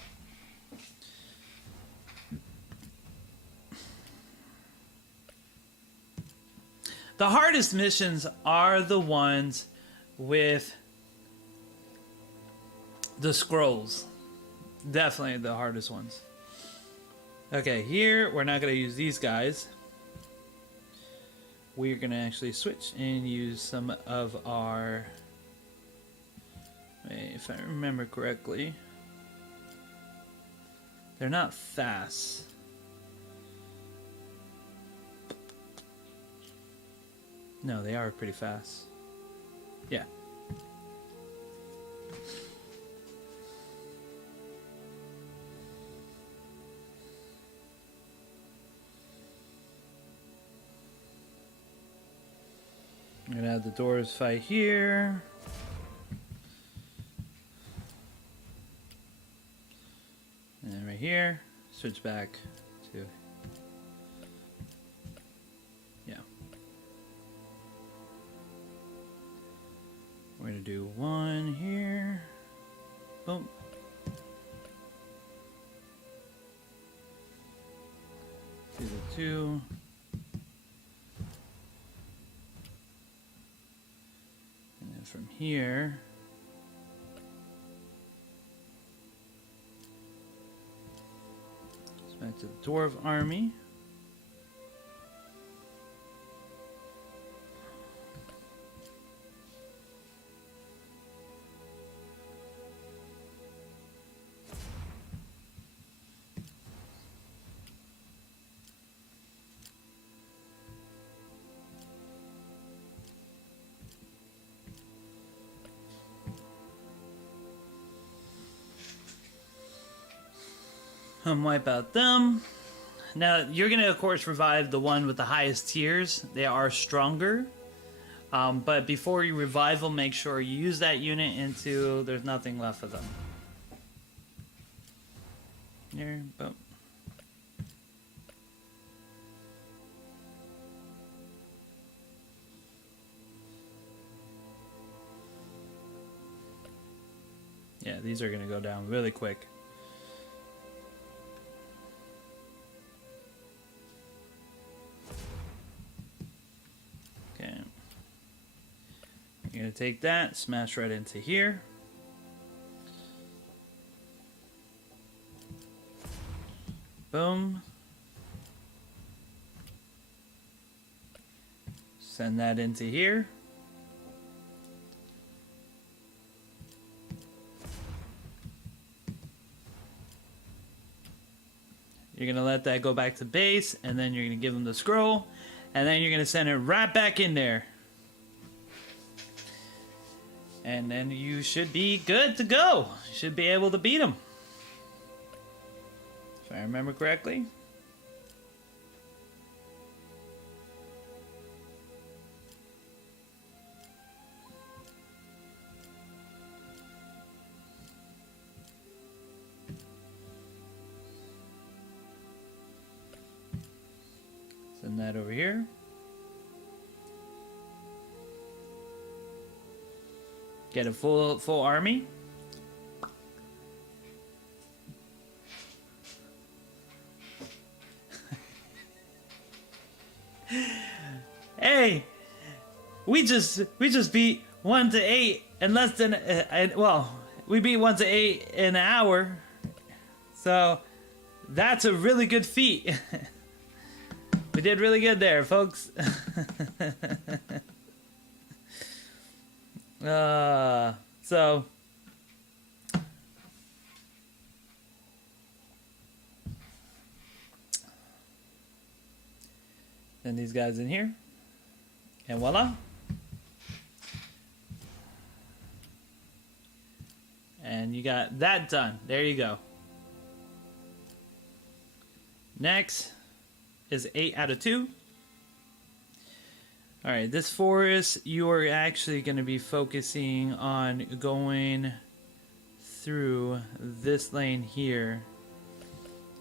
The hardest missions are the ones with the scrolls. Definitely the hardest ones. Okay, here we're not going to use these guys. We're going to actually switch and use some of our... Wait, if I remember correctly, they're not fast. No, they are pretty fast. Yeah. I'm gonna have the doors fight here. And then right here, switch back to... Yeah. We're gonna do one here. Boom. Do the two. And then from here, it's back to the Dwarf army. Wipe out them. Now you're gonna of course revive the one with the highest tiers. They are stronger, but before you revive them, make sure you use that unit until there's nothing left of them. Here, boom. Yeah, these are gonna go down really quick. You're going to take that, smash right into here. Boom. Send that into here. You're going to let that go back to base, and then you're going to give them the scroll, and then you're going to send it right back in there. And then you should be good to go. You should be able to beat them. If I remember correctly. Send that over here. Get a full army. Hey, we just beat 1 to 8 in less than well, we beat 1 to 8 in an hour. So that's a really good feat. We did really good there, folks. So then these guys in here, and voila, And you got that done. There you go. Next is 8 out of 2. Alright, this forest, you are actually going to be focusing on going through this lane here.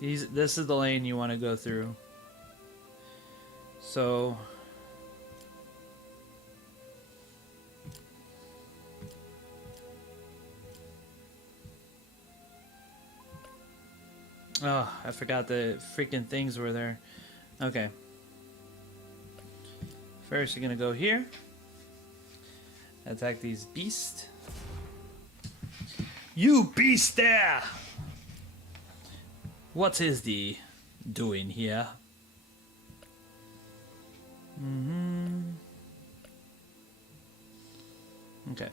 This is the lane you want to go through. So... oh, I forgot the freaking things were there. Okay. First, you're gonna go here. Attack these beasts. You beast there! What is the doing here? Okay.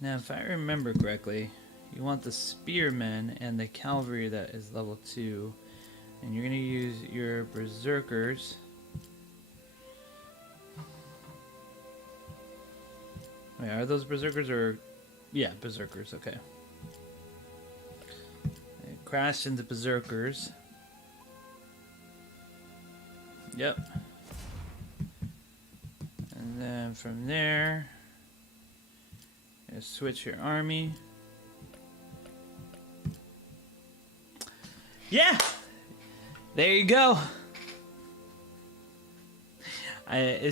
Now, if I remember correctly, you want the spearmen and the cavalry that is level 2. And you're going to use your berserkers. Wait, are those berserkers or... yeah, berserkers, okay. It crashed into berserkers. Yep. And then from there... switch your army. Yeah! There you go. We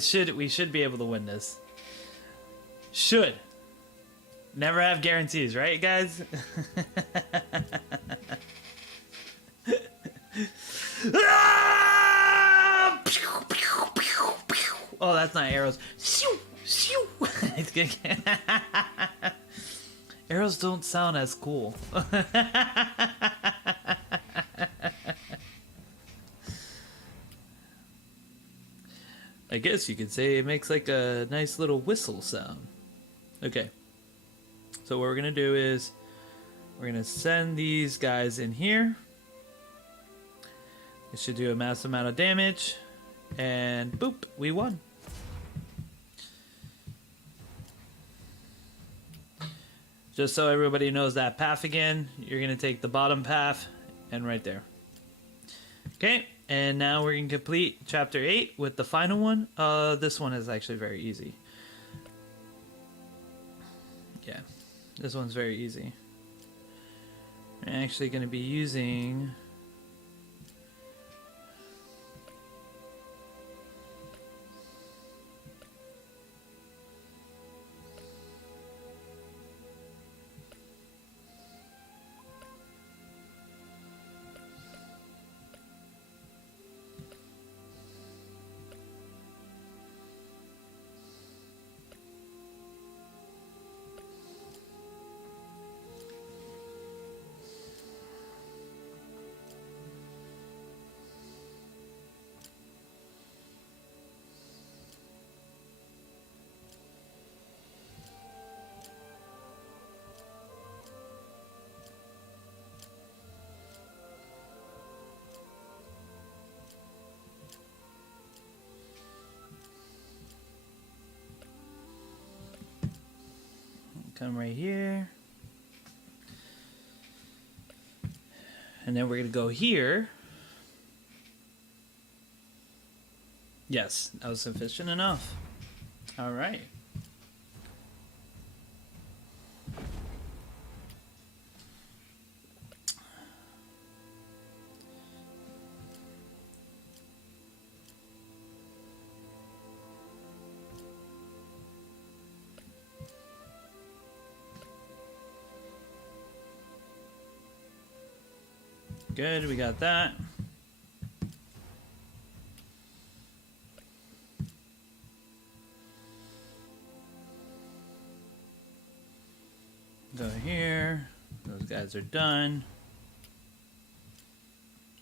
should be able to win this. Should. Never have guarantees, right, guys? Oh, that's not arrows. Arrows don't sound as cool. I guess you could say it makes like a nice little whistle sound. Okay. So what we're gonna do is we're gonna send these guys in here. It should do a massive amount of damage. And boop, we won. Just so everybody knows that path again, you're going to take the bottom path and right there. Okay, and now we're going to complete chapter 8 with the final one. This one is actually very easy. Yeah, this one's very easy. I'm actually going to be using... Come right here. And then we're going to go here. Yes, that was sufficient enough. All right. Good, we got that. Go here. Those guys are done.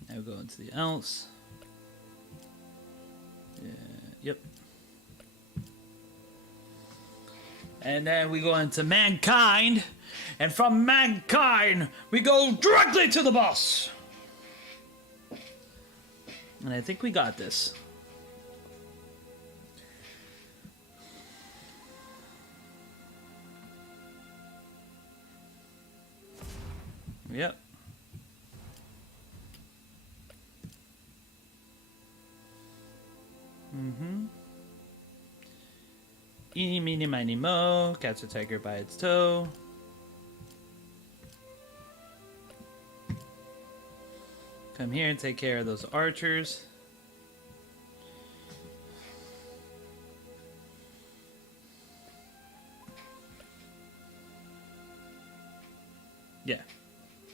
Now we go into the else. Yeah, yep. And then we go into mankind. And from mankind, we go directly to the boss. And I think we got this. Yep. Eeny, meeny, miny, mo. Catch a tiger by its toe. Come here and take care of those archers. Yeah.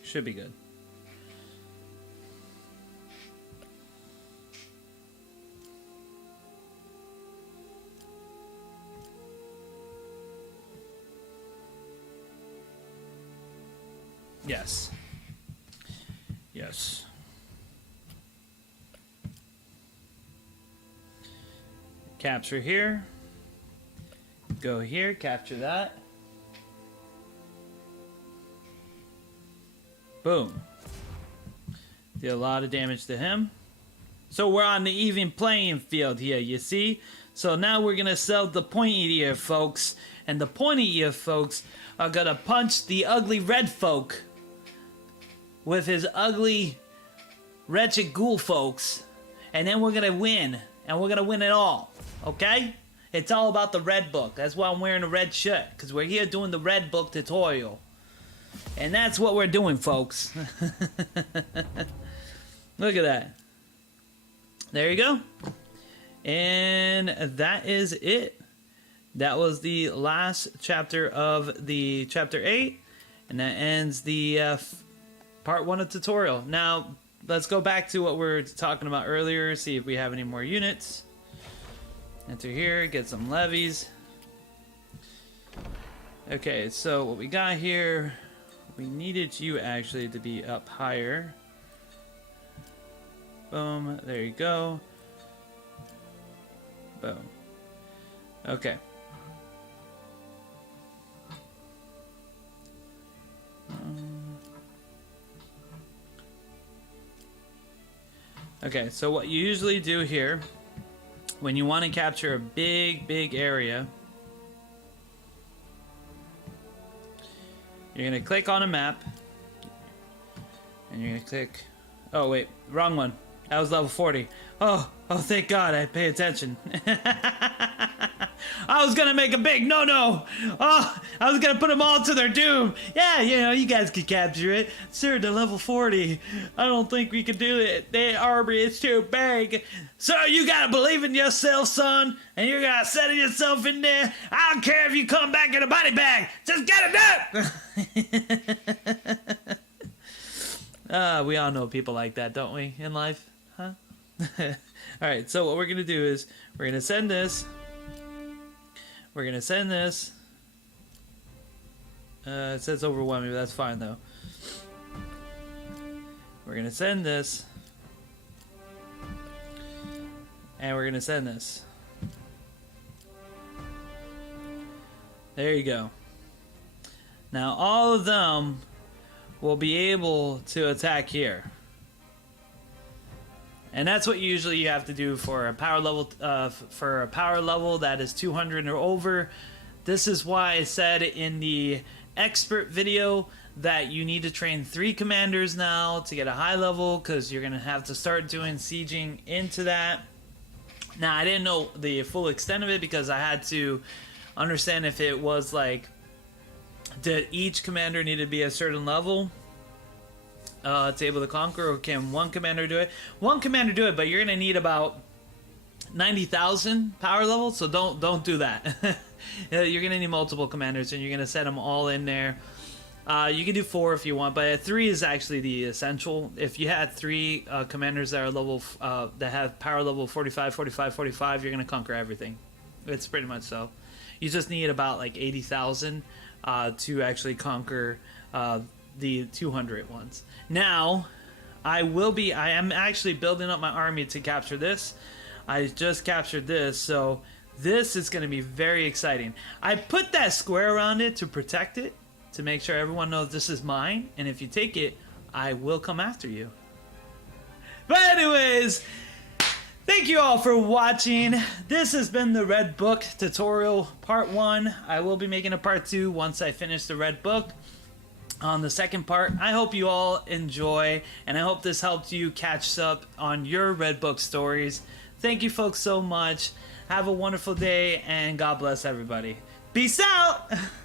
Should be good. Yes. Yes. Capture here. Go here, capture that. Boom. Did a lot of damage to him. So we're on the even playing field here, you see? So now we're gonna sell the pointy ear folks. And the pointy ear folks are gonna punch the ugly red folk with his ugly wretched ghoul folks. And then we're gonna win. And we're gonna win it all. Okay? It's all about the red book. That's why I'm wearing a red shirt. Because we're here doing the red book tutorial. And that's what we're doing, folks. Look at that. There you go. And that is it. That was the last chapter of the chapter 8. And that ends the part 1 of tutorial. Now, let's go back to what we were talking about earlier. See if we have any more units. Enter here. Get some levies. Okay, so what we got here... We needed you actually to be up higher. Boom. There you go. Boom. Okay. Okay, so what you usually do here, when you want to capture a big area, you're going to click on a map, and you're going to click... Oh, wait, wrong one. That was level 40. Oh, thank God, I pay attention. I was going to make a big no-no. Oh, I was going to put them all to their doom. Yeah, you know, you guys could capture it. Sir, to level 40. I don't think we could do it. The army is too big. So you got to believe in yourself, son, and you got to set yourself in there. I don't care if you come back in a body bag. Just get it done. We all know people like that, don't we, in life? Huh? Alright, so what we're going to do is we're going to send this. We're going to send this. It says overwhelming, but that's fine, though. We're going to send this. And we're going to send this. There you go. Now, all of them will be able to attack here. And that's what usually you have to do for a power level that is 200 or over. This is why I said in the expert video that you need to train 3 commanders now to get a high level, because you're going to have to start doing sieging into that. Now, I didn't know the full extent of it because I had to understand if it was like, did each commander need to be a certain level to able to conquer, or can one commander do it? One commander do it, but you're gonna need about 90,000 power level, so don't do that. You're gonna need multiple commanders, and you're gonna set them all in there. You can do 4 if you want, but 3 is actually the essential. If you had 3 commanders that are level that have power level 45, 45, 45, you're gonna conquer everything. It's pretty much so. You just need about like 80,000 to actually conquer the 200 ones. Now, I am actually building up my army to capture this. I just captured this, so this is going to be very exciting. I put that square around it to protect it, to make sure everyone knows this is mine, and if you take it, I will come after you. But anyways, thank you all for watching. This has been the Red Book tutorial part 1. I will be making a part 2 once I finish the Red Book. On the second part, I hope you all enjoy, and I hope this helped you catch up on your Red Book stories. Thank you folks so much. Have a wonderful day, and God bless everybody. Peace out!